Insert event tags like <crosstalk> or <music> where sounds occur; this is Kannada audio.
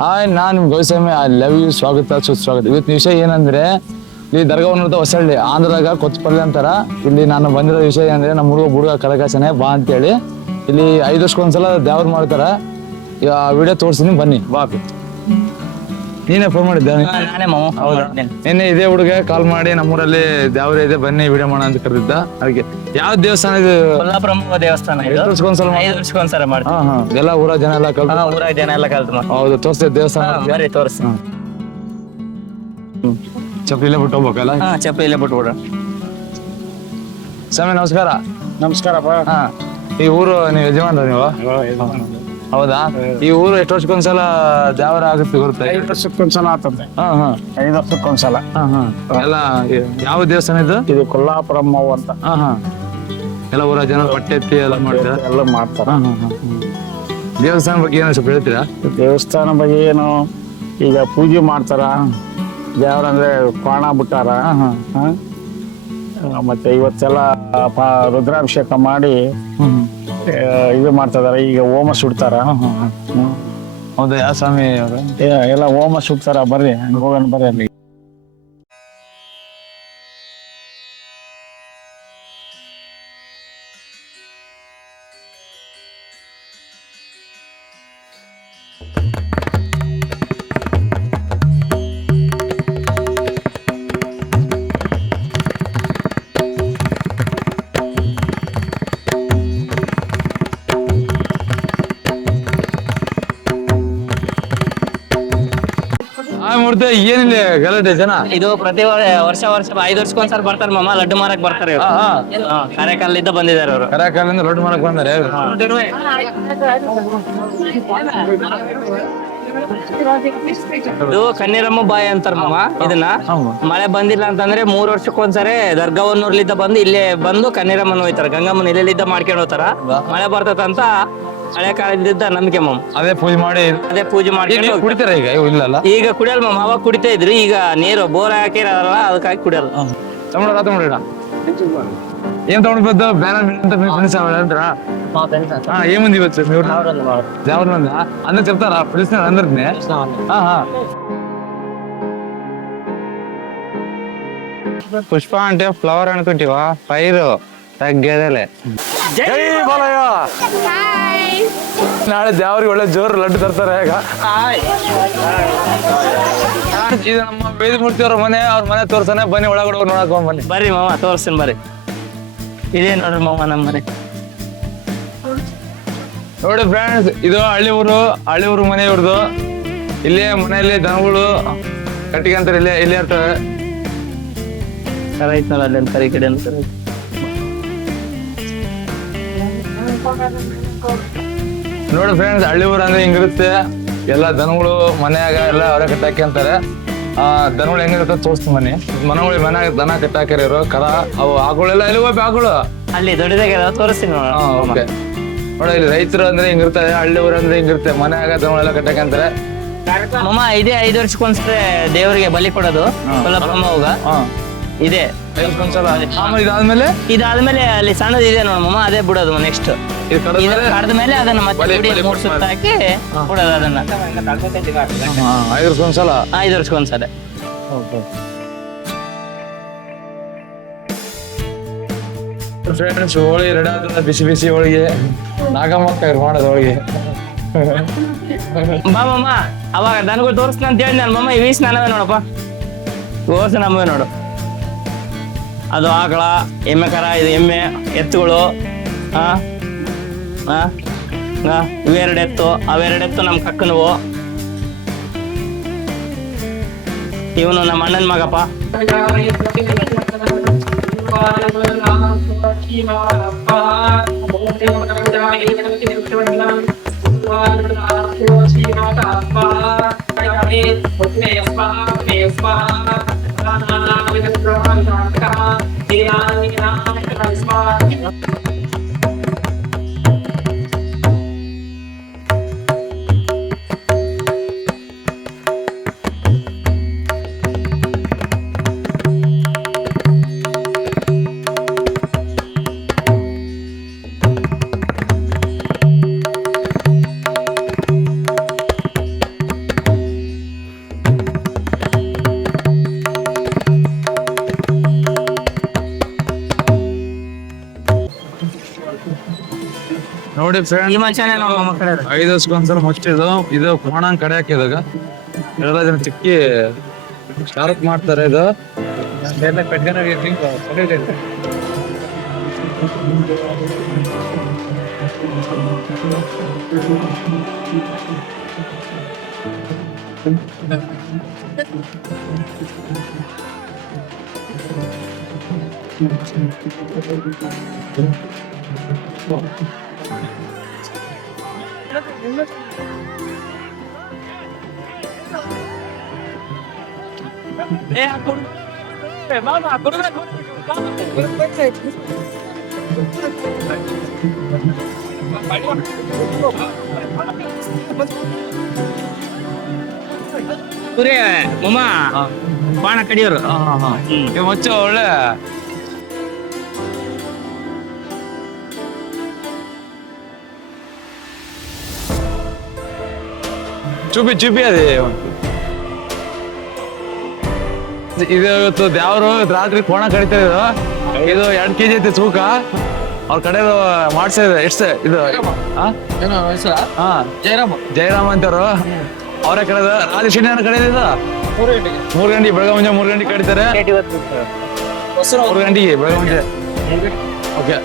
ಹಾಯ್ ನಾನು ನಿಮ್ ಗೌಸ್ವಾಮಿ ಐ ಲವ್ ಯು ಸ್ವಾಗತ ಸುಸ್ವಾಗತ ಇವತ್ತಿನ ವಿಷಯ ಏನಂದ್ರೆ, ಇಲ್ಲಿ ನೋಡಿದ ಹೊಸಳ್ಳಿ, ಆಂಧ್ರದಾಗ ಕೊತ್ತಪಲ್ಲಿ ಅಂತಾರ. ಇಲ್ಲಿ ನಾನು ಬಂದಿರೋ ವಿಷಯ ಏನಂದ್ರೆ, ನಮ್ಮ ಹುಡುಗ ಹುಡುಗ ಕಲಕಾಸನೆ ಬಾ ಅಂತೇಳಿ. ಇಲ್ಲಿ ಐದು ವರ್ಷಕ್ಕೊಂದ್ಸಲ ದೇವ್ರು ಮಾಡ್ತಾರ. ವಿಡಿಯೋ ತೋರಿಸ್ತೀನಿ, ಬನ್ನಿ, ಬಾ. ಅಪ್ಪಿ. ನೀನೇ ಫೋನ್ ಮಾಡಿದ್ದೆ? ನಾನೇ ಮಾವು ಹೌದಾ? ನಿನ್ನೆ. ಇದೇ ಹುಡುಗ ಕಾಲ್ ಮಾಡಿ ನಮ್ಮೂರಲ್ಲಿ ದೇವ್ರ ಇದೆ ಬನ್ನಿ ವಿಡಿಯೋ ಮಾಡ ಅಂತ ಕರೆದಿದ್ದ. ಅದಕ್ಕೆ ಯಾವ ದೇವಸ್ಥಾನ ಇದು? ಕೊಲ್ಲಾಪುರಮ್ಮ ದೇವಸ್ಥಾನ ಇದು? ವರ್ಷಕ್ಕೊಂದ್ಸಲ ಐದು ವರ್ಷಕ್ಕೊಂದ್ಸಲ ಮಾಡ್ತೀವಿ. ಹಾ ಹಾ. ಎಲ್ಲ ಊರ ಜನ ಎಲ್ಲ ಕಲ್ತು? ಊರ ಊರಾಗ ಜನ ಎಲ್ಲ ಕಲ್ತು ಮಾ ಹೌದು ತೋರಿಸ್ತೀವಿ ದೇವಸ್ಥಾನ ಬರ್ರಿ ತೋರಿಸಿ. ಚಪ್ಪಲಿಲೇ ಬಿಟ್ಟು ಹೋಗ್ಬೇಕಲ್ಲ ಹಾ ಚಪ್ಪಲಿ ಇಲ್ಲೇ ಬಿಟ್ಬಿಡ್ರ ಸ್ವಾಮಿ ನಮಸ್ಕಾರ. ನಮಸ್ಕಾರಪ್ಪ. ಹಾ. ಈ ಊರು ನೀವು ಯಜಮಾನ್ರ ನೀವು? ಹೌದಾ? ಈ ಊರು ಎಷ್ಟು ವರ್ಷಕ್ಕೊಂದ್ಸಲ ದೇವರ ಆಗುತ್ತೆ ಬರುತ್ತೆ ಐದು ವರ್ಷಕ್ಕೊಂದ್ಸಲ ಆತಂತೆ. ಹಾ ಹಾ. ಐದು ವರ್ಷಕ್ಕೊಂದ್ಸಲ. ಹಾ ಹಾ. ಎಲ್ಲ ಯಾವ ದೇವಸ್ಥಾನ ಇದು? ಇದು ಕೊಲ್ಲಾಪುರಮ್ಮ ಅಂತ. ಹಾ ಹಾ. ಎಲ್ಲ ಊರ ಜನ ಬಟ್ಟೆ ಎತ್ತಿ ಎಲ್ಲ ಮಾಡ್ತೀರಾ? ಎಲ್ಲ ಮಾಡ್ತಾರ. ಹಾ ಹಾ ಹಾ ದೇವಸ್ಥಾನ ಬಗ್ಗೆ ಏನೋ ಸ್ವಲ್ಪ ಹೇಳ್ತೀರಾ? ದೇವಸ್ಥಾನ ಬಗ್ಗೆ ಏನು? ಈಗ ಪೂಜೆ ಮಾಡ್ತಾರ? ದೇವ್ರಂದ್ರೆ ಕ್ವಾಣ ಬಿಟ್ಟಾರ? ಹಾ. ಮತ್ತೆ ಇವತ್ತೆಲ್ಲ ಪ- ರುದ್ರಾಭಿಷೇಕ ಮಾಡಿ ಇದು ಮಾಡ್ತಾ ಇದು ಮಾಡ್ತಿದಾರೆ ಈಗ ಹೋಮ ಸುಡ್ತಾರ. ಹೌದಾ ಯಾವ ಸ್ವಾಮಿ ಅವರು? ಏ- ಎಲ್ಲ ಹೋಮ ಸುಡ್ತಾರ ಬರ್ರಿ ಹೋಗೋಣ ಬರ್ರಿ ಅಲ್ಲಿ. ಏನಿಲ್ಲ ಗಲಾಟೆ ಜನ. ಇದು ಪ್ರತಿ ವರ್ಷ ವರ್ಷ ವರ್ಷ ಐದು ವರ್ಷಕ್ಕೊಂದ್ಸಲ ಬರ್ತಾರೆ ಮಾಮ ಲಡ್ಡು ಮಾರಕ್ ಬರ್ತಾರೆ ಇವ್ರು. ಹಾ ಬಂದಿದ್ದಾರೆ ಅವರು ಕರೆ ಲಡ್ಡು ಮಾರಕ್ ಮಾಡಕ್ ಬಂದಾರೆ ಇದು ಕಣ್ಣೀರಮ್ಮ ಬಾಯಿ ಅಂತಾರ ಮಾಮ ಇದನ್ನ. ಹೌದು. ಮಳೆ ಬಂದಿಲ್ಲ ಅಂತಂದ್ರೆ ಮೂರ್ ವರ್ಷಕ್ಕೊಂದ್ಸರಿ ದರ್ಗಾವನ್ನೂರ್ಲಿದ್ದ ಬಂದು ಇಲ್ಲೇ ಬಂದು ಕಣ್ಣೀರಮ್ಮನ ಹೋಯ್ತಾರ ಗಂಗಮ್ಮನ ಇಲ್ಲಿದ್ದ ಮಾಡ್ಕೊಂಡು ಹೋಗ್ತಾರ. ಮಳೆ ಬರ್ತದಂತ ಹಳೆ ಕಾಲದಿಂದ ನಂಬಿಕೆ ಮಾಮ್. ಅದೇ ಪೂಜೆ ಮಾಡಿ ಅದೇ ಪೂಜೆ ಮಾಡ್ಕೊಂಡು ಹೋಗ್ತಾರೆ. ಕುಡಿತಾರೆ ಈಗ? ಇವ್ ಇಲ್ಲಲ್ಲ? ಈಗ ಕುಡಿಯಲ್ಲ ಮಾಮ್ ಅವಾಗ ಕುಡಿತಾ ಇದ್ರಿ. ಈಗ ನೀರು ಬೋರ್ ಹಾಕಿರಲ್ಲ ಅದಕ್ಕಾಗಿ ಕುಡಿಯಲ್ಲ. ತಗೊಂಡ ತಗೊಂಡಿಡ ಏನ್ ತಗೊಂಡ್ ಬಂದ ಬ್ಯಾನರ್ ಅಂತ ಫ್ರೆಂಡ್ಸ್ ಅಂತಾರ? ಹಾ ಏನ್ ಮಂದಿ ಇವತ್ತು? ನೀವು ಯಾವ್ದು ಬಂದ ಅಂದ್ರೆ ಚೆಪ್ತಾರ ಫ್ರೆಂಡ್ಸ್ ಅಂದ್ರದ್ನೆ? ಹಾ ಹಾ. ಪುಷ್ಪ అంటే ಫ್ಲವರ್ ಅನ್ಕೊಂತೀವ? ಫೈರ್ ತಗ್ಗೆದಲೆ. ಜೈ ಬಾಲಯ್ಯ! ನಾಳೆ ದೇವ್ರಿಗೆ ಒಳ್ಳೆ ಜೋರು ಲಡ್ಡು ತರ್ತಾರೆ ಈಗ ಇದು ನಮ್ಮ ವೇದಮೂರ್ತಿ ಅವ್ರ ಮನೆ ಅವ್ರ ಮನೆ ತೋರ್ಸನೆ ಬನ್ನಿ ಒಳಗಡೆ ಹೋಗಿ ನೋಡಕ್ ಬನ್ನಿ. ಬರ್ರಿ ಮಾಮ ತೋರಿಸ್ತೀನಿ ಬರ್ರಿ. ಇದೇ ನೋಡ್ರಿ ಮಾವ ನಮ್ಮ ಮನೆ. ನೋಡಿ ಫ್ರೆಂಡ್ಸ್ ಇದು ಹಳ್ಳಿ ಊರು ಹಳ್ಳಿ ಊರು ಮನೆ ಇವ್ರದ್ದು ಇಲ್ಲೇ ಮನೆಯಲ್ಲಿ ದನಗಳು ಕಟ್ಟಿಗೆ ಇಲ್ಲೇ ಇಲ್ಲೇ ಇರ್ತವೆ. ಐತ್ನಲ್ಲ ಅಲ್ಲಿ ಅಂತಾರೆ ಈ ಕಡೆ ಅಂತ ನೋಡಿ ಫ್ರೆಂಡ್ಸ್ ಹಳ್ಳಿ ಊರು ಅಂದ್ರೆ ಹಿಂಗಿರುತ್ತೆ? ಎಲ್ಲ ದನಗಳು ಮನೆಯಾಗ ಎಲ್ಲ ಅವರೇ ಕಟ್ಟಾಕ್ಯಂತಾರೆ ಆ ದನಗಳು ಹೆಂಗಿರುತ್ತೆ ತೋರಿಸ್ತೀನಿ ಮನೆ ಮನೆಗಳು ಮನೆಯಾಗ ದನ ಕಟ್ಟಾಕಿರೋ ಕರ ಅವು ಆಗುಳೆಲ್ಲ ಎಲ್ಲಿ ಹೋಗಿ ಆಗುಳು? ಅಲ್ಲಿ ದೊಡ್ಡದಾಗ ತೋರಿಸ್ತೀನಿ ಓಕೆ. ನೋಡಿ ಇಲ್ಲಿ ರೈತರು ಅಂದ್ರೆ ಹಿಂಗಿರ್ತಾರೆ ಹಳ್ಳಿ ಊರು ಅಂದ್ರೆ ಹಿಂಗಿರುತ್ತೆ ಮನೆಯಾಗ ದನಗಳೆಲ್ಲ ಕಟ್ಟಾಕಂತಾರೆ ಮಾಮ ಇದೇ ಐದು ವರ್ಷಕ್ಕೊಂದ್ಸರಿ ದೇವರಿಗೆ ಬಲಿ ಕೊಡೋದು ಕೊಲ್ಲಪ್ಪಮ್ಮ ಹೋಗ ಹಾ. ಇದೆ. ಇದಾದ್ಮೇಲೆ? ಇದಾದ್ಮೇಲೆ ಅಲ್ಲಿ ಸಣ್ಣದು ಇದೆ ನೋಡ ಮಾಮ ಅದೇ ಬಿಡೋದು ನೆಕ್ಸ್ಟ್ ಕಡ್ದ ಮೇಲೆ ಅದನ್ನ ಮತ್ತೆ ಬಲಿ- ಬಿಡಿ ಬಲಿ ಮೂರ್ ಸುತ್ತ ಹಾಕಿ ಬಿಡೋದು ಅದನ್ನ ಹಾ, ಐದು ವರ್ಷ ಒಂದ್ಸಲ ಐದು ವರ್ಷಕ್ಕೊಂದ್ಸರಿ ಫ್ರೆಂಡ್ಸ್ ಹೋಳಿಗೆ ರೆಡಿ ಆದ ಬಿಸಿ ಬಿಸಿ ಹೋಳಿಗೆ ನಾಗಮ್ಮಕ್ಕ ಮಾಡೋದು ಹೋಳಿಗೆ. <laughs> ಬಾ ಮಾಮ ಅವಾಗ ನನಗೂ ತೋರಿಸ್ತೀನಿ ಅಂತ ಹೇಳಿ ನನ್ನ ಮಮ್ಮ ಈ ವೀಸ್ ನನ್ನವೇ ನೋಡಪ್ಪ. ತೋರ್ಸ ನಮ್ಮವೇ ನೋಡು. ಅದು ಆಕಳ ಎಮ್ಮೆ ಕರ ಇದು ಎಮ್ಮೆ ಎತ್ತುಗಳು ಹಾ? ಇವೆರಡೆತ್ತು. ಅವೆರಡೆತ್ತು ನಮ್ಮ ಕಕ್ಕನವು. ಇವನು ನಮ್ಮ ಅಣ್ಣನ ಮಗಪ್ಪ. Thank. ನೋಡಿ ಈ ಫ್ರೆಂಡ್ ಮನುಷ್ಯನೇ ನಮ್ಮ ಮನೆ ಕಡೆ ಐದು ವರ್ಷಕ್ಕೊಂದ್ಸಲ ಮುಚ್ಚಿದು ಇದು ಕೋಣ ಕಡೆ ಹಾಕಿದಾಗ. ಎಲ್ಲ ಜನ ಚಿಕ್ಕಿ ಶಾರಕ್ ಮಾಡ್ತಾರೆ ಇದು. ಏ ಆ ಕುಡ್- ಏ ಮಾಮ, ಆ ಕುಡ್ದ್ರೆ ಕೊಡು. ಕುರಿ ಮಮ್ಮ ಬಾಣ ಕಡಿಯೋರು ಹಾ ಹಾ ಹಾ ಇವ್ ಮುಚ್ಚು ಒಳ್ಳೆ ಚುಪಿ ಚುಪಿ ಅದೇ ಇದು ಇವತ್ತು ದ್ಯಾವ್ರು ರಾತ್ರಿ ಕೋಣ ಕಡಿತಾ ಇದು ಇದು ಎರಡ್ ಕೆಜಿ ಐತಿ ತೂಕ. ಅವ್ರ ಕಡೆ ಮಾಡ್ಸಿದೆ ಎಷ್ಟು ಇದು ಆ? ಹಾ. ಜಯರಾಮ. ಜಯರಾಮ್ ಅಂತಾರು. ಅವರ ಕಡೆ ರಾತ್ರಿ ಶಿಣ್ಯನ ಕಡೆ ಇದು. ಮೂರ್ ಗಂಟೆ ಬೆಳಗ್ಗೆ ಮುಂಜಾನೆ ಮೂರ್ ಗಂಟೆ ಕಡಿತಾರೆ. ಮೂರ್ ಗಂಟೆಗೆ ಬೆಳಗ್ಗೆ ಮುಂಜಾನೆ ಓಕೆ.